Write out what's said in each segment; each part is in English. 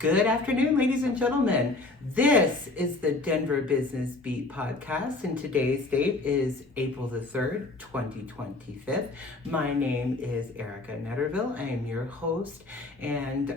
Good afternoon, ladies and gentlemen. This is the Denver Business Beat podcast, and today's date is April the 3rd, 2025. My name is Erica Netterville. I am your host, and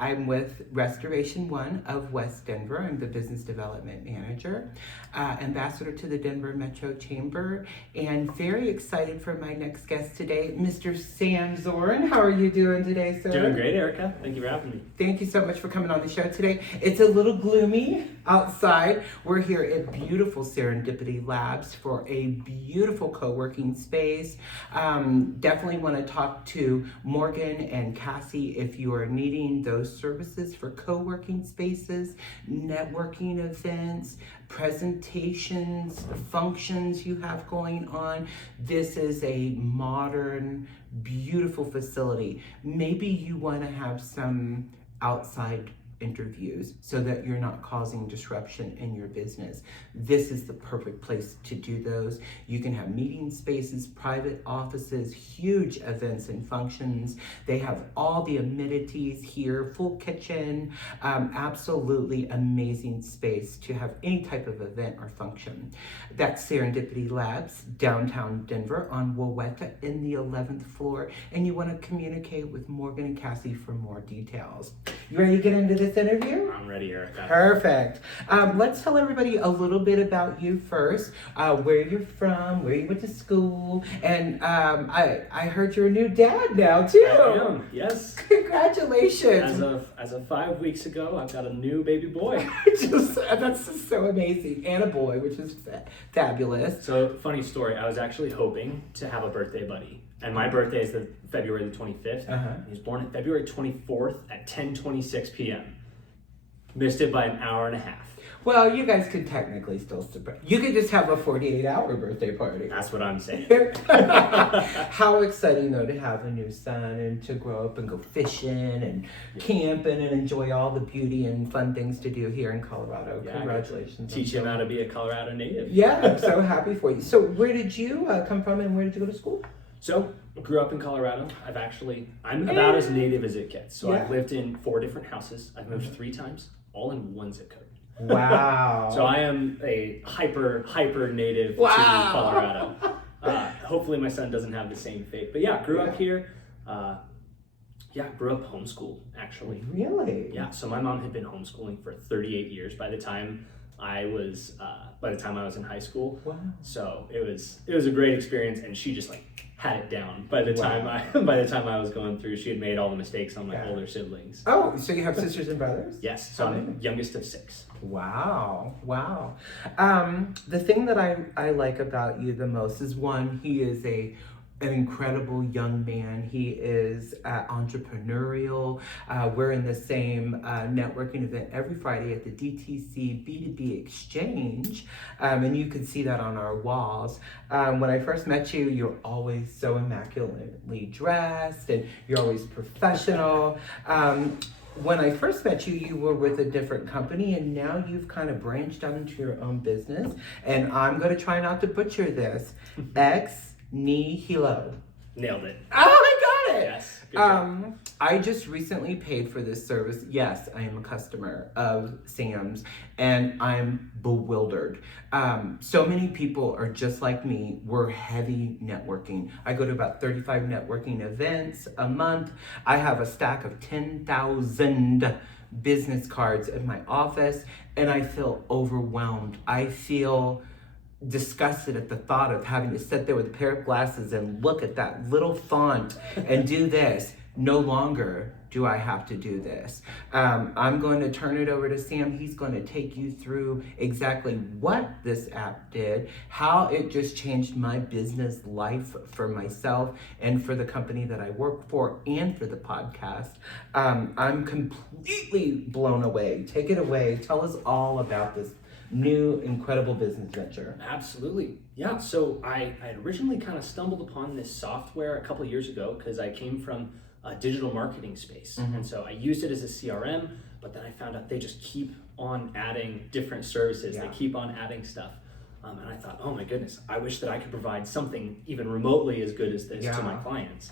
I'm with Restoration One of West Denver. I'm the Business Development Manager, ambassador to the Denver Metro Chamber, and very excited for my next guest today, Mr. Sam Zorn. How are you doing today, sir? Doing great, Erica. Thank you for having me. Thank you so much for coming on the show today. It's a little gloomy outside. We're here at beautiful Serendipity Labs for a beautiful co-working space. Definitely want to talk to Morgan and Cassie if you are needing those services for co-working spaces, networking events, presentations, functions you have going on. This is a modern, beautiful facility. Maybe you want to have some outside interviews so that you're not causing disruption in your business. This is the perfect place to do those. You can have meeting spaces, private offices, huge events and functions. They have all the amenities here, full kitchen, absolutely amazing space to have any type of event or function. That's Serendipity Labs, downtown Denver on Waweka in the 11th floor. And you want to communicate with Morgan and Cassie for more details. You ready to get into this interview? I'm ready, Erica. Perfect. Let's tell everybody a little bit about you first, where you're from, where you went to school, and I heard you're a new dad now too. I am, yes. Congratulations. As of 5 weeks ago, I've got a new baby boy. That's just so amazing, and a boy, which is fabulous. So, funny story, I was actually hoping to have a birthday buddy. And my birthday is February the 25th. He was born on February 24th at 10:26 p.m. Missed it by an hour and a half. Well, you guys could technically still surprise. You could just have a 48-hour birthday party. That's what I'm saying. How exciting, though, to have a new son and to grow up and go fishing and camping and enjoy all the beauty and fun things to do here in Colorado. Yeah, congratulations. Teach him how to be a Colorado native. Yeah, I'm so happy for you. So where did you come from and where did you go to school? So, grew up in Colorado. I'm about as native as it gets. So I've lived in 4 different houses. I've moved 3 times, all in 1 zip code. Wow. So I am a hyper native to Colorado. Hopefully my son doesn't have the same fate. But yeah, grew up here. Grew up homeschooled, actually. Really? Yeah, so my mom had been homeschooling for 38 years by the time I was in high school. Wow. So it was a great experience, and she just had it down by the time I was going through. She had made all the mistakes on my older siblings. Oh, so you have sisters and brothers? Yes, so I'm youngest of 6. Wow. The thing that I like about you the most is, one, he is an incredible young man. He is entrepreneurial. We're in the same networking event every Friday at the DTC B2B Exchange, and you can see that on our walls. When I first met you, you're always so immaculately dressed, and you're always professional. When I first met you, you were with a different company, and now you've kind of branched out into your own business, and I'm going to try not to butcher this. Ex Nihilo. Nailed it. Oh, I got it. Yes. Good job. I just recently paid for this service. Yes, I am a customer of Sam's, and I'm bewildered. So many people are just like me. We're heavy networking. I go to about 35 networking events a month. I have a stack of 10,000 business cards in my office, and I feel overwhelmed. I feel disgusted at the thought of having to sit there with a pair of glasses and look at that little font and do this. No longer do I have to do this. I'm going to turn it over to Sam. He's going to take you through exactly what this app did, how it just changed my business life for myself and for the company that I work for and for the podcast. I'm completely blown away. Take it away. Tell us all about this new incredible business venture. Absolutely. Yeah, so I originally kind of stumbled upon this software a couple of years ago because I came from a digital marketing space. And so I used it as a CRM, but then I found out they just keep on adding different services. They keep on adding stuff. And I thought, oh my goodness, I wish that I could provide something even remotely as good as this to my clients.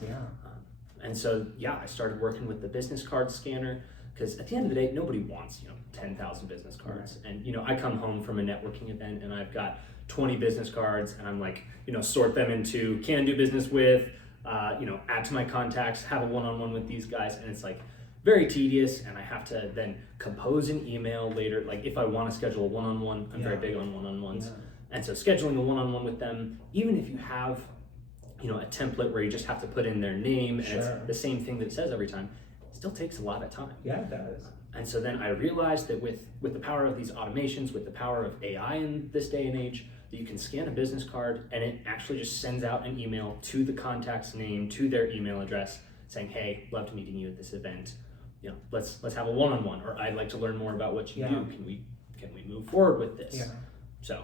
And so, I started working with the business card scanner. Because at the end of the day, nobody wants 10,000 business cards. Right. And I come home from a networking event and I've got 20 business cards, and I'm like, sort them into can do business with, add to my contacts, have a one-on-one with these guys, and it's like very tedious, and I have to then compose an email later. Like if I want to schedule a one-on-one, I'm very big on one-on-ones. And so scheduling a one-on-one with them, even if you have, a template where you just have to put in their name and it's the same thing that it says every time, it still takes a lot of time. Yeah, it does. And so then I realized that with the power of these automations, with the power of AI in this day and age, that you can scan a business card and it actually just sends out an email to the contact's name, to their email address, saying, hey, loved meeting you at this event. Let's have a one-on-one, or I'd like to learn more about what you do. Can we move forward with this? Yeah. So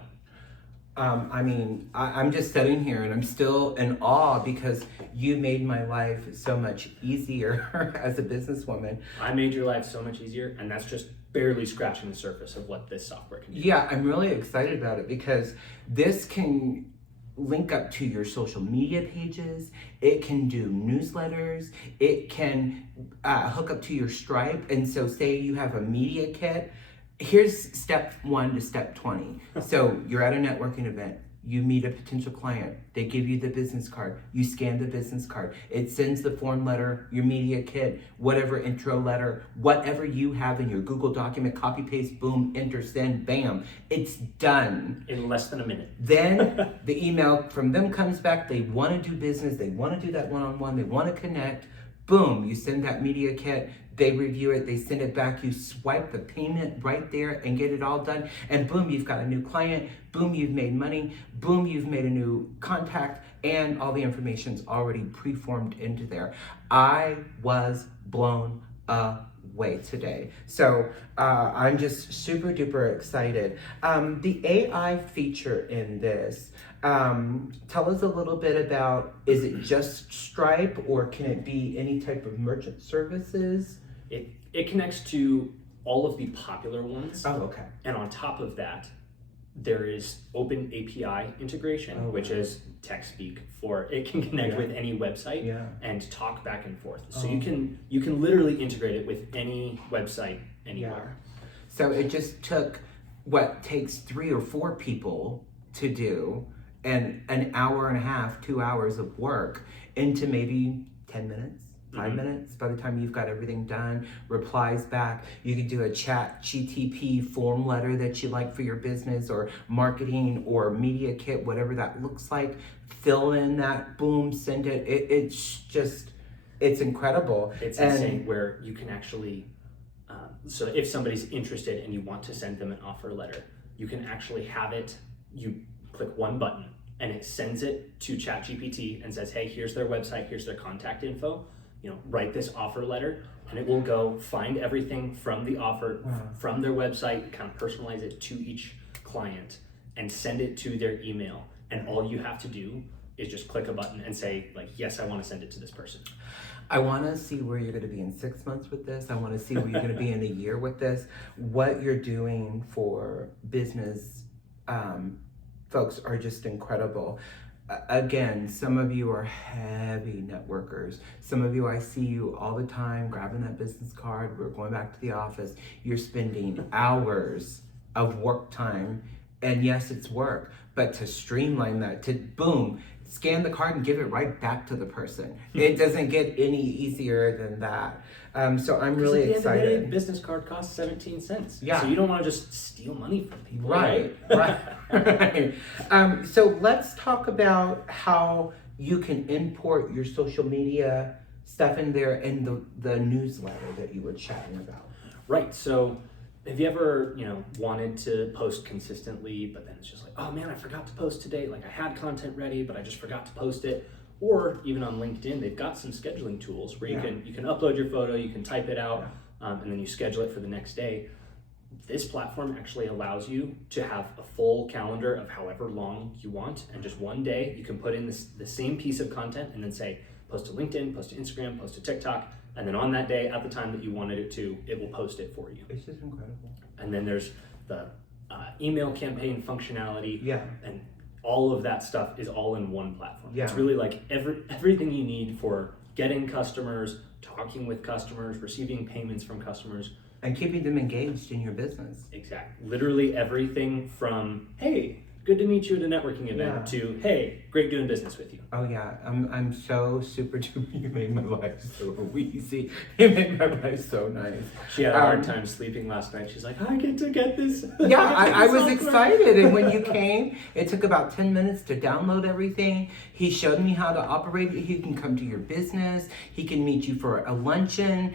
I'm just sitting here and I'm still in awe because you made my life so much easier as a businesswoman. I made your life so much easier, and that's just barely scratching the surface of what this software can do. Yeah, I'm really excited about it because this can link up to your social media pages. It can do newsletters. It can hook up to your Stripe. And so say you have a media kit. Here's step 1 to step 20. So you're at a networking event. You meet a potential client. They give you the business card. You scan the business card. It sends the form letter, your media kit, whatever intro letter, whatever you have in your Google document, copy, paste, boom, enter, send, bam. It's done. In less than a minute. Then the email from them comes back. They want to do business. They want to do that one-on-one. They want to connect. Boom, you send that media kit. They review it, they send it back, you swipe the payment right there and get it all done. And boom, you've got a new client. Boom, you've made money. Boom, you've made a new contact, and all the information's already preformed into there. I was blown away today. So I'm just super duper excited. The AI feature in this, tell us a little bit about, is it just Stripe or can it be any type of merchant services? It connects to all of the popular ones. Oh, okay. And on top of that, there is open API integration, which is tech speak for it can connect with any website and talk back and forth. So you can literally integrate it with any website anywhere. So it just took what takes 3 or 4 people to do, and an hour and a half, 2 hours of work into maybe 10 minutes. 5 minutes by the time you've got everything done, replies back. You could do a chat GTP form letter that you like for your business or marketing or media kit, whatever that looks like. Fill in that, boom, send it. It's incredible. It's insane where you can actually, so if somebody's interested and you want to send them an offer letter, you can actually have it, you click one button and it sends it to ChatGPT and says, hey, here's their website, here's their contact info. Write this offer letter, and it will go find everything from the offer, from their website, kind of personalize it to each client, and send it to their email. And all you have to do is just click a button and say, like, yes, I want to send it to this person. I want to see where you're going to be in 6 months with this. I want to see where you're going to be in a year with this. What you're doing for business folks are just incredible. Again, some of you are heavy networkers. Some of you, I see you all the time grabbing that business card. We're going back to the office. You're spending hours of work time. And yes, it's work, but to streamline that, to boom, scan the card and give it right back to the person. It doesn't get any easier than that. So I'm really excited. At the end of the day, business card costs 17 cents. Yeah. So you don't want to just steal money from people. Right. So let's talk about how you can import your social media stuff in there in the newsletter that you were chatting about. Right. So have you ever, wanted to post consistently, but then it's just like, oh man, I forgot to post today. Like I had content ready, but I just forgot to post it. Or even on LinkedIn, they've got some scheduling tools where you can upload your photo, you can type it out, and then you schedule it for the next day. This platform actually allows you to have a full calendar of however long you want, and just one day you can put in the same piece of content and then say, post to LinkedIn, post to Instagram, post to TikTok, and then on that day, at the time that you wanted it to, it will post it for you. It's just incredible. And then there's the email campaign functionality, and all of that stuff is all in one platform. It's really like everything you need for getting customers, talking with customers, receiving payments from customers. And keeping them engaged in your business. Exactly. Literally everything from, hey, good to meet you at a networking event, to, hey, great doing business with you. Oh yeah, I'm so super duper. You made my life so easy. You made my life so nice. She had a hard time sleeping last night. She's like, I get to get this. Yeah, I was excited. And when you came, it took about 10 minutes to download everything. He showed me how to operate it. He can come to your business. He can meet you for a luncheon,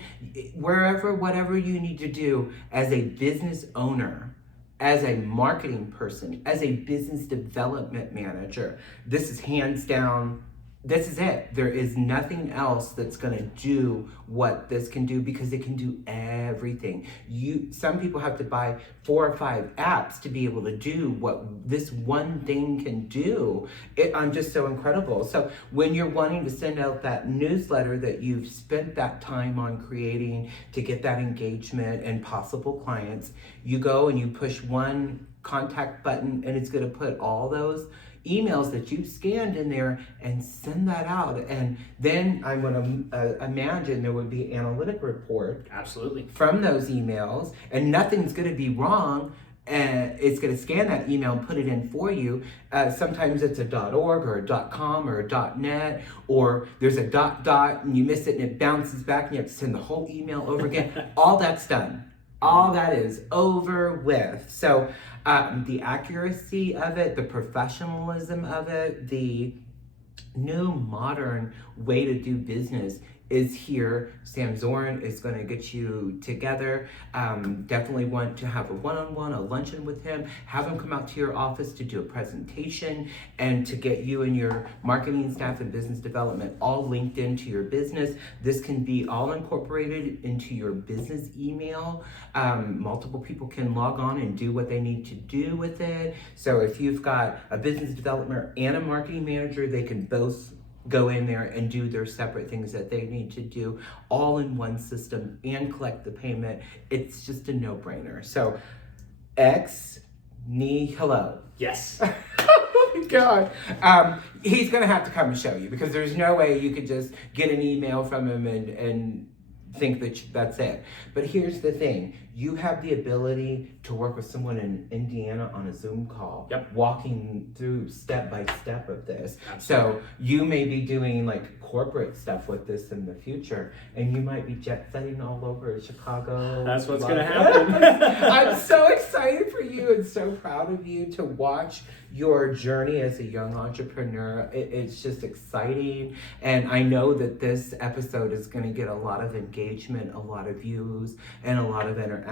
wherever, whatever you need to do as a business owner, as a marketing person, as a business development manager. This is hands down, this is it. There is nothing else that's gonna do what this can do, because it can do everything. Some people have to buy 4 or 5 apps to be able to do what this one thing can do. I'm just so incredible. So when you're wanting to send out that newsletter that you've spent that time on creating to get that engagement and possible clients, you go and you push one contact button, and it's gonna put all those emails that you've scanned in there and send that out. And then I'm going to imagine there would be an analytic report. Absolutely. From those emails, and nothing's going to be wrong. And it's going to scan that email and put it in for you. Sometimes it's a .org or a .com or a .net, or there's a .dot and you miss it and it bounces back and you have to send the whole email over again. All that's done. All that is over with. So the accuracy of it, the professionalism of it, the new modern way to do business is here. Sam Zorin is going to get you together. Definitely want to have a one-on-one, a luncheon with him. Have him come out to your office to do a presentation and to get you and your marketing staff and business development all linked into your business. This can be all incorporated into your business email. Multiple people can log on and do what they need to do with it. So if you've got a business developer and a marketing manager, they can both go in there and do their separate things that they need to do all in one system and collect the payment. It's just a no-brainer. So hello. Yes. Oh my God. He's gonna have to come and show you, because there's no way you could just get an email from him and think that that's it. But here's the thing. You have the ability to work with someone in Indiana on a Zoom call, walking through step by step of this. Absolutely. So you may be doing like corporate stuff with this in the future, and you might be jet setting all over Chicago. That's what's going to happen. I'm so excited for you and so proud of you to watch your journey as a young entrepreneur. It's just exciting. And I know that this episode is going to get a lot of engagement, a lot of views, and a lot of interaction.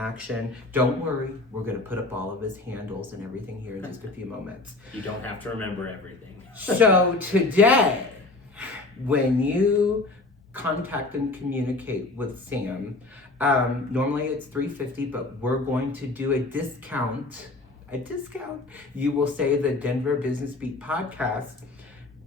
Don't worry, we're going to put up all of his handles and everything here in just a few moments. You don't have to remember everything. So today, when you contact and communicate with Sam, normally it's $350, but we're going to do a discount. You will say the Denver Business Beat podcast,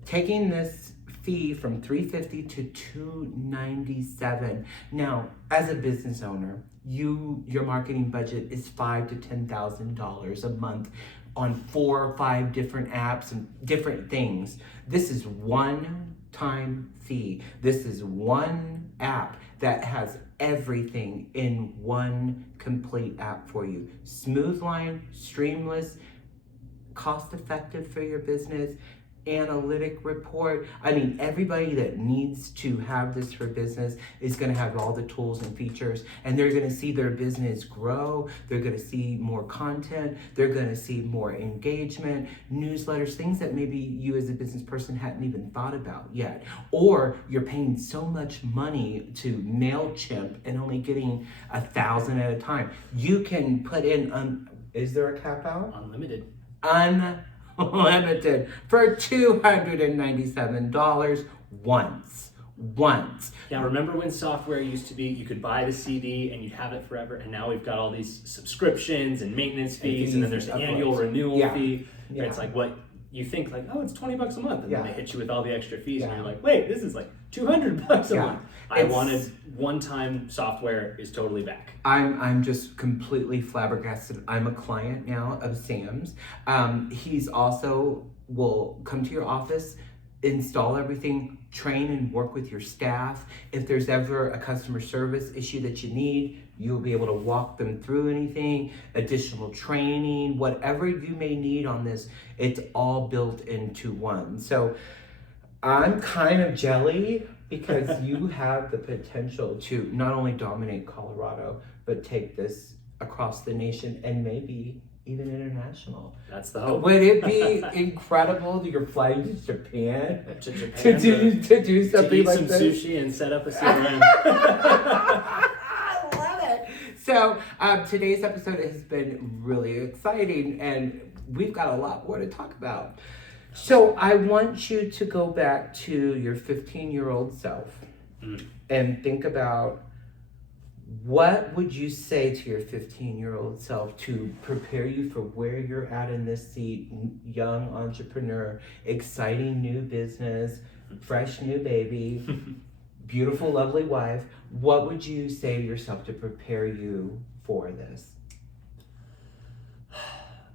taking this fee from $350 to $297. Now, as a business owner, your marketing budget is $5,000 to $10,000 a month on 4 or 5 different apps and different things. This is one-time fee. This is one app that has everything in one complete app for you. Smoothline, streamless, cost-effective for your business, analytic report. I mean, everybody that needs to have this for business is going to have all the tools and features, and they're going to see their business grow. They're going to see more content. They're going to see more engagement, newsletters, things that maybe you as a business person hadn't even thought about yet. Or you're paying so much money to MailChimp and only getting 1,000 at a time. You can put in, is there a cap out? Unlimited for $297 once. Yeah, remember when software used to be, you could buy the CD and you'd have it forever, and now we've got all these subscriptions and maintenance fees, and then there's an annual renewal fee. Yeah. It's like what you think, like, oh, it's $20 a month, and then they hit you with all the extra fees, and you're like, wait, this is like $200 a month. I wanted one-time software is totally back. I'm just completely flabbergasted. I'm a client now of Sam's. He's also will come to your office, install everything train and work with your staff. If there's ever a customer service issue that you need, you'll be able to walk them through anything, additional training, whatever you may need on this, it's all built into one. So I'm kind of jelly because you have the potential to not only dominate Colorado, but take this across the nation and maybe even international. That's the hope. Would it be incredible that you're flying to Japan To Japan to do something to eat like some this? sushi and set up a CRM. I love it. So today's episode has been really exciting, and we've got a lot more to talk about. So I want you to go back to your 15-year-old self and think about, what would you say to your 15-year-old self to prepare you for where you're at in this seat, young entrepreneur, exciting new business, fresh new baby, beautiful, lovely wife? What would you say to yourself to prepare you for this?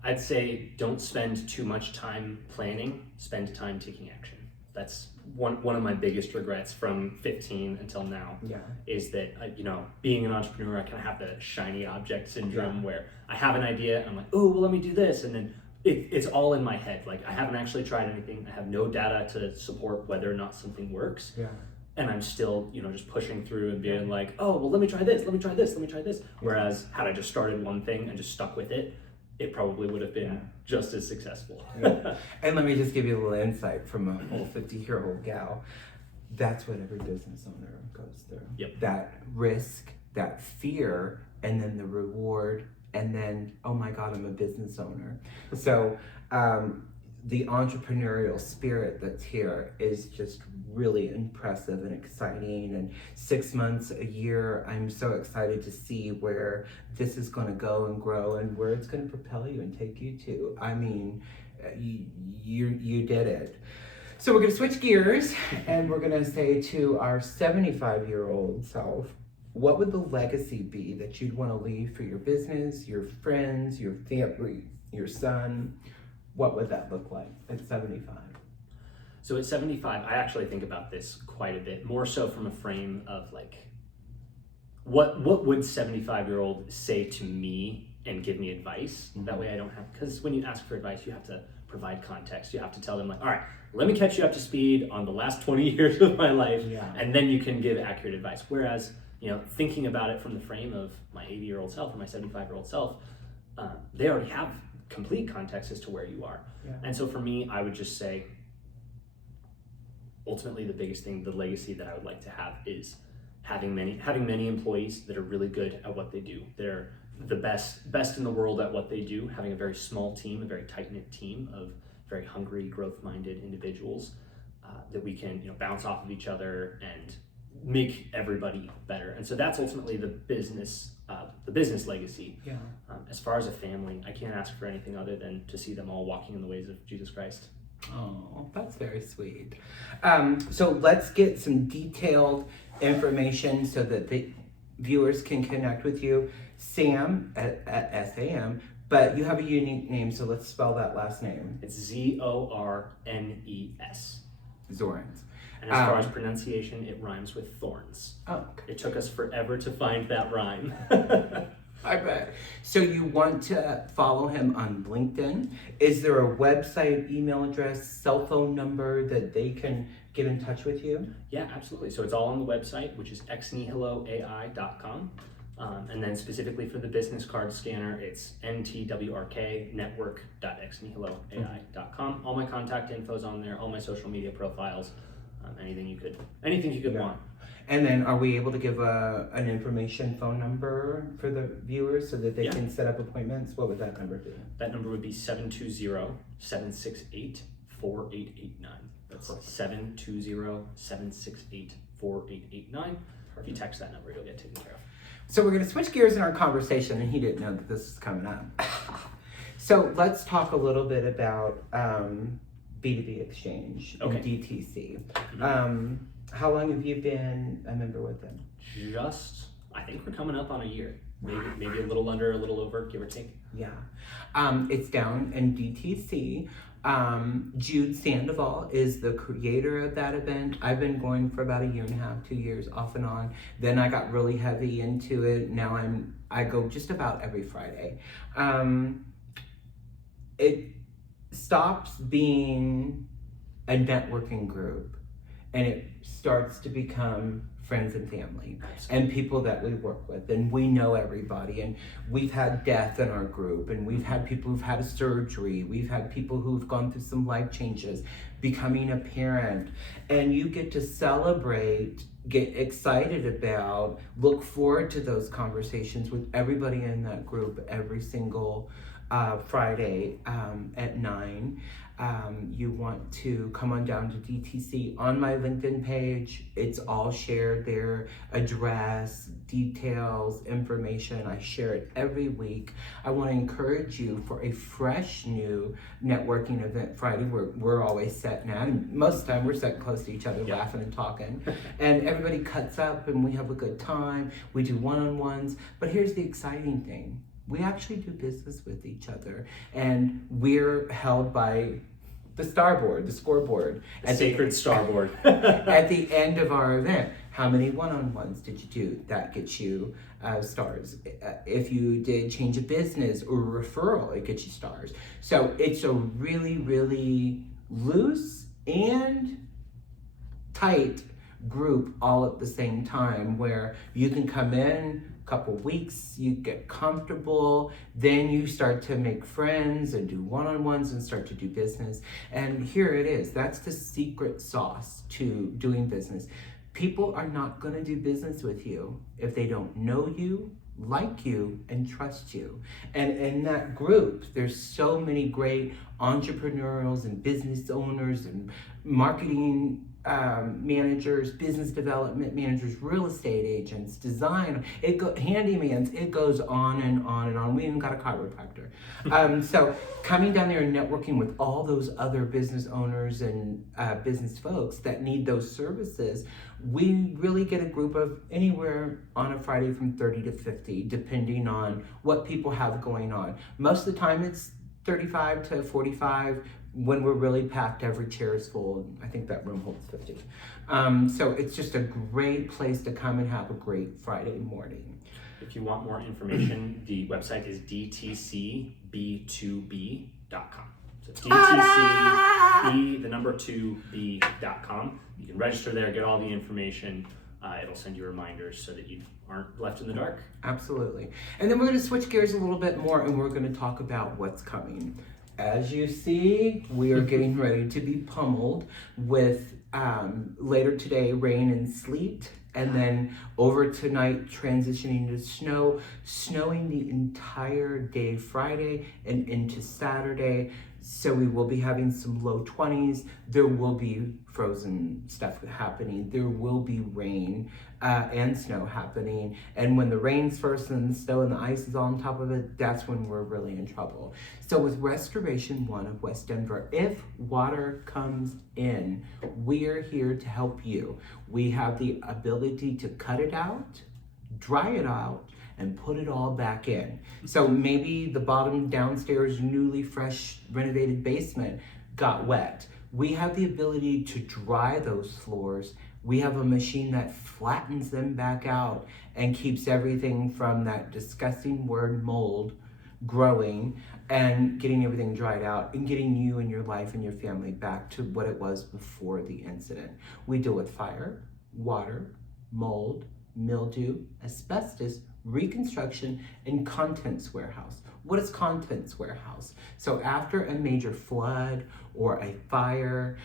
I'd say don't spend too much time planning, spend time taking action. That's one of my biggest regrets from 15 until now. Yeah. Is that, being an entrepreneur, I kind of have the shiny object syndrome where I have an idea, and I'm like, oh, well, let me do this. And then it's all in my head. Like, I haven't actually tried anything. I have no data to support whether or not something works. Yeah. And I'm still, just pushing through and being like, oh, well, let me try this, let me try this, let me try this. Whereas had I just started one thing and just stuck with it, it probably would have been just as successful. Yeah. And let me just give you a little insight from a whole 50-year-old gal. That's what every business owner goes through. Yep. That risk, that fear, and then the reward, and then, oh my God, I'm a business owner. So the entrepreneurial spirit that's here is just really impressive and exciting. And 6 months, a year, I'm so excited to see where this is going to go and grow and where it's going to propel you and take you to. I mean, you did it. So we're going to switch gears, and we're going to say to our 75-year-old self, what would the legacy be that you'd want to leave for your business, your friends, your family, your son? What would that look like at 75? So at 75, I actually think about this quite a bit, more so from a frame of like, what would 75-year-old say to me and give me advice? Mm-hmm. That way I don't have, because when you ask for advice, you have to provide context. You have to tell them like, all right, let me catch you up to speed on the last 20 years of my life, and then you can give accurate advice. Whereas, thinking about it from the frame of my 80-year-old self or my 75-year-old self, they already have complete context as to where you are. Yeah. And so for me, I would just say, ultimately the biggest thing, the legacy that I would like to have is having many employees that are really good at what they do. They're the best in the world at what they do, having a very small team, a very tight-knit team of very hungry, growth-minded individuals that we can bounce off of each other and make everybody better. And so that's ultimately the business legacy. Yeah. As far as a family, I can't ask for anything other than to see them all walking in the ways of Jesus Christ. Oh, that's very sweet. So let's get some detailed information so that the viewers can connect with you. Sam at SAM, but you have a unique name, so let's spell that last name. It's Zornes. Zornes. And as far as pronunciation, it rhymes with thorns. Oh, okay. It took us forever to find that rhyme. I bet. So you want to follow him on LinkedIn. Is there a website, email address, cell phone number that they can get in touch with you? Yeah, absolutely. So it's all on the website, which is exnihiloai.com. And then specifically for the business card scanner, it's ntwrknetwork.exnihiloai.com. All my contact info's on there, all my social media profiles, anything you could want. And then are we able to give an information phone number for the viewers so that they can set up appointments? What would that number be? That number would be 720-768-4889. That's 720-768-4889. If you text that number, you'll get taken care of. So we're going to switch gears in our conversation, and he didn't know that this is coming up. So let's talk a little bit about B2B Exchange and DTC. Mm-hmm. How long have you been a member with them? I think we're coming up on a year. Maybe a little under, a little over, give or take. Yeah. It's down in DTC. Jude Sandoval is the creator of that event. I've been going for about 1.5 years, 2 years off and on. Then I got really heavy into it. Now I go just about every Friday. It stops being a networking group and it starts to become friends and family and people that we work with, and we know everybody, and we've had death in our group, and we've had people who've had a surgery, we've had people who've gone through some life changes, becoming a parent, and you get to celebrate, get excited about, look forward to those conversations with everybody in that group every single Friday at 9. You want to come on down to DTC on my LinkedIn page. It's all shared there, address, details, information. I share it every week. I want to encourage you for a fresh new networking event Friday. We're always set now, and most of the time we're sitting close to each other, laughing and talking. And everybody cuts up and we have a good time. We do one-on-ones. But here's the exciting thing. We actually do business with each other, and we're held by the starboard, the scoreboard. The sacred starboard. At the end of our event, how many one-on-ones did you do? That gets you stars. If you did change of business or referral, it gets you stars. So it's a really, really loose and tight group all at the same time, where you can come in couple weeks, you get comfortable, then you start to make friends and do one-on-ones and start to do business. And here it is. That's the secret sauce to doing business. People are not going to do business with you if they don't know you, like you, and trust you. And in that group, there's so many great entrepreneurs and business owners and marketing managers, business development managers, real estate agents, design, handymans, it goes on and on and on. We even got a chiropractor. So coming down there and networking with all those other business owners and business folks that need those services, we really get a group of anywhere on a Friday from 30 to 50, depending on what people have going on. Most of the time it's 35 to 45. When we're really packed, every chair is full. I think that room holds 50. So it's just a great place to come and have a great Friday morning. If you want more information, the website is dtcb2b.com. So dtcb2b.com. You can register there, get all the information. It'll send you reminders so that you aren't left in the dark. Absolutely. And then we're going to switch gears a little bit more, and we're going to talk about what's coming. As you see, we are getting ready to be pummeled with later today rain and sleet, and then over tonight transitioning to snow, snowing the entire day Friday and into Saturday. So we will be having some low 20s. There will be frozen stuff happening. There will be rain and snow happening. And when the rain's first and the snow and the ice is on top of it, that's when we're really in trouble. So with Restoration One of West Denver, if water comes in, we're here to help you. We have the ability to cut it out, dry it out, and put it all back in. So maybe the bottom downstairs, newly fresh renovated basement got wet. We have the ability to dry those floors. We have a machine that flattens them back out and keeps everything from that disgusting word mold growing and getting everything dried out and getting you and your life and your family back to what it was before the incident. We deal with fire, water, mold, mildew, asbestos, reconstruction, and contents warehouse. What is contents warehouse? So after a major flood or a fire,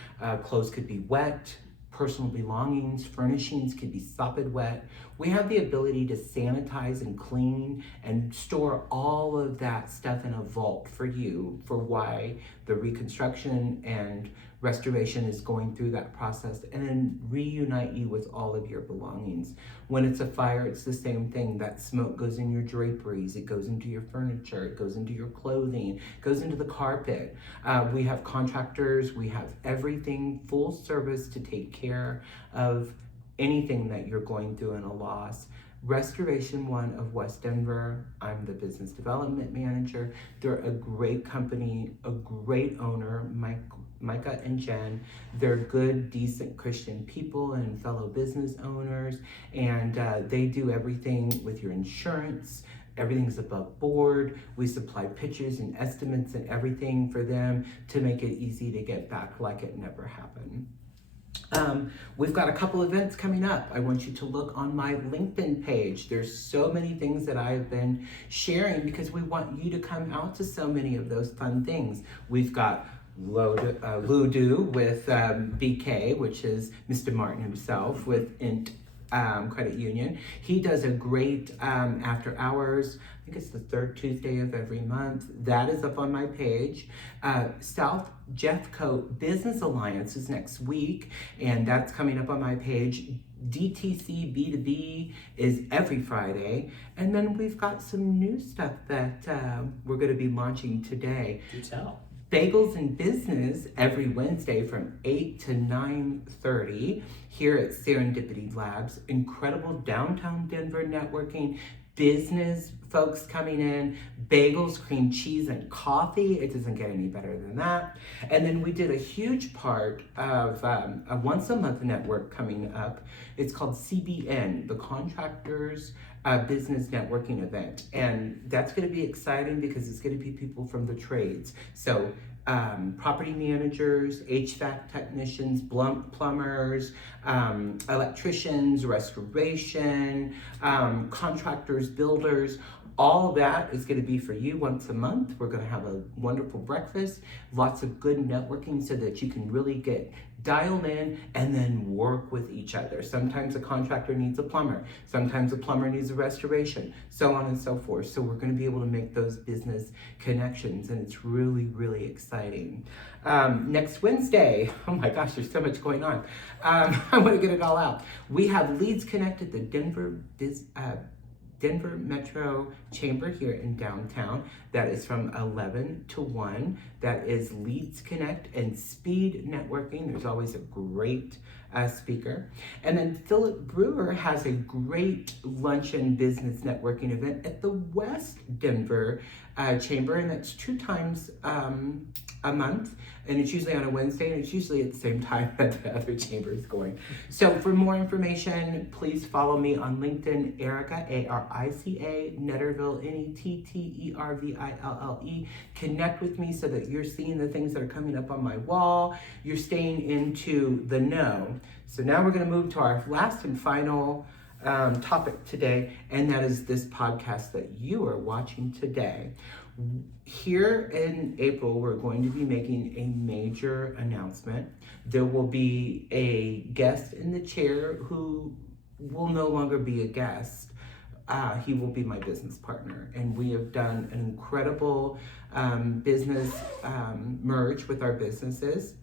clothes could be wet, personal belongings, furnishings could be sopping wet. We have the ability to sanitize and clean and store all of that stuff in a vault for you, for why the reconstruction and restoration is going through that process, and then reunite you with all of your belongings. When it's a fire, it's the same thing. That smoke goes in your draperies, it goes into your furniture, it goes into your clothing, it goes into the carpet. We have contractors, we have everything full service to take care of anything that you're going through in a loss. Restoration One of West Denver. I'm the business development manager. They're a great company, a great owner, Micah and Jen. They're good, decent Christian people and fellow business owners, and they do everything with your insurance. Everything's above board. We supply pictures and estimates and everything for them to make it easy to get back like it never happened. We've got a couple events coming up. I want you to look on my LinkedIn page. There's so many things that I've been sharing because we want you to come out to so many of those fun things. We've got Ludo with BK, which is Mr. Martin himself with Int Credit Union. He does a great after hours. I think it's the third Tuesday of every month. That is up on my page. South Jeffcoat Business Alliance is next week, and that's coming up on my page. DTC B2B is every Friday. And then we've got some new stuff that we're going to be launching today. Do tell. Bagels in Business every Wednesday from 8 to 9:30 here at Serendipity Labs. Incredible downtown Denver networking, business folks coming in, bagels, cream cheese, and coffee. It doesn't get any better than that. And then we did a huge part of a once a month network coming up. It's called CBN, the Contractors Business Networking Event. And that's going to be exciting because it's going to be people from the trades. So property managers, HVAC technicians, plumbers, electricians, restoration, contractors, builders. All that is going to be for you once a month. We're going to have a wonderful breakfast, lots of good networking so that you can really get dialed in and then work with each other. Sometimes a contractor needs a plumber. Sometimes a plumber needs a restoration, so on and so forth. So we're going to be able to make those business connections, and it's really, really exciting. Next Wednesday, oh my gosh, there's so much going on. I want to get it all out. We have Leads Connect at the Denver Metro Chamber here in downtown. That is from 11 to 1. That is Leads Connect and Speed Networking. There's always a great speaker. And then Philip Brewer has a great luncheon business networking event at the West Denver Chamber, and that's 2 times a month, and it's usually on a Wednesday, and it's usually at the same time that the other chamber is going. So for more information, please follow me on LinkedIn, Erica, A-R-I-C-A, Netterville, Netterville. Connect with me so that you're seeing the things that are coming up on my wall. You're staying into the know. So now we're going to move to our last and final topic today, and that is this podcast that you are watching today. Here in April, we're going to be making a major announcement. There will be a guest in the chair who will no longer be a guest. He will be my business partner, and we have done an incredible business merge with our businesses.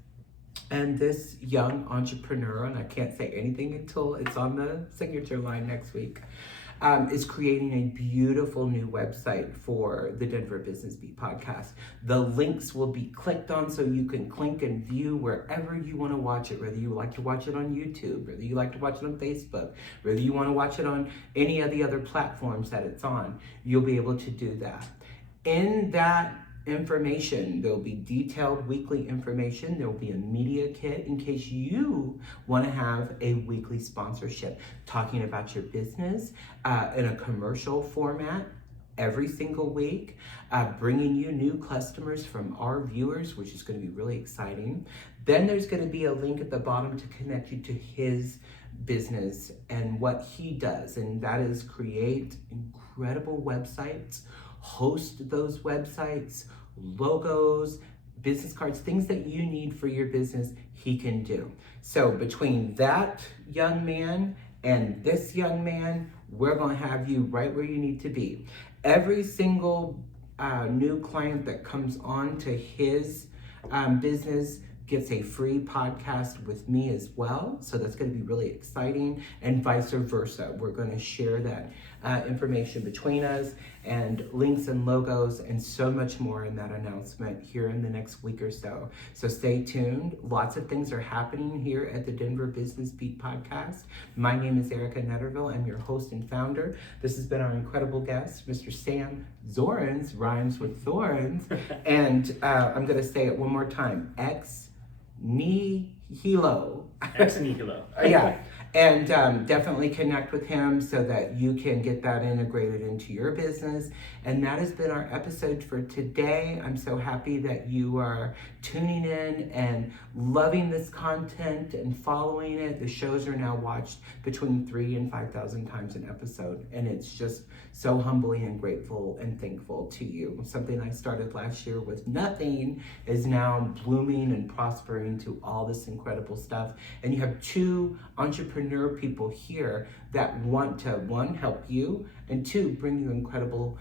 And this young entrepreneur, and I can't say anything until it's on the signature line next week, is creating a beautiful new website for the Denver Business Beat podcast. The links will be clicked on so you can click and view wherever you want to watch it, whether you like to watch it on YouTube, whether you like to watch it on Facebook, whether you want to watch it on any of the other platforms that it's on, you'll be able to do that. In that information, there'll be detailed weekly information. There will be a media kit in case you want to have a weekly sponsorship talking about your business in a commercial format every single week, bringing you new customers from our viewers, which is going to be really exciting. Then there's going to be a link at the bottom to connect you to his business and what he does, and that is create incredible websites, host those websites, logos, business cards, things that you need for your business, he can do. So between that young man and this young man, we're going to have you right where you need to be. Every single new client that comes on to his business gets a free podcast with me as well. So that's going to be really exciting, and vice versa. We're going to share that information between us. and links and logos and so much more in that announcement here in the next week or so. So stay tuned. Lots of things are happening here at the Denver Business Beat podcast. My name is Erica Netterville. I'm your host and founder. This has been our incredible guest, Mr. Sam Zorens, rhymes with thorns. And I'm going to say it one more time. Ex nihilo. Ex nihilo. Yeah. And definitely connect with him so that you can get that integrated into your business. And that has been our episode for today. I'm so happy that you are tuning in and loving this content and following it. The shows are now watched between 3,000 and 5,000 times an episode. And it's just so humbling and grateful and thankful to you. Something I started last year with nothing is now blooming and prospering to all this incredible stuff. And you have two entrepreneur people here that want to, one, help you, and two, bring you incredible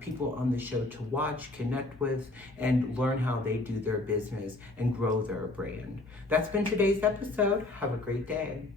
people on the show to watch, connect with, and learn how they do their business and grow their brand. That's been today's episode. Have a great day.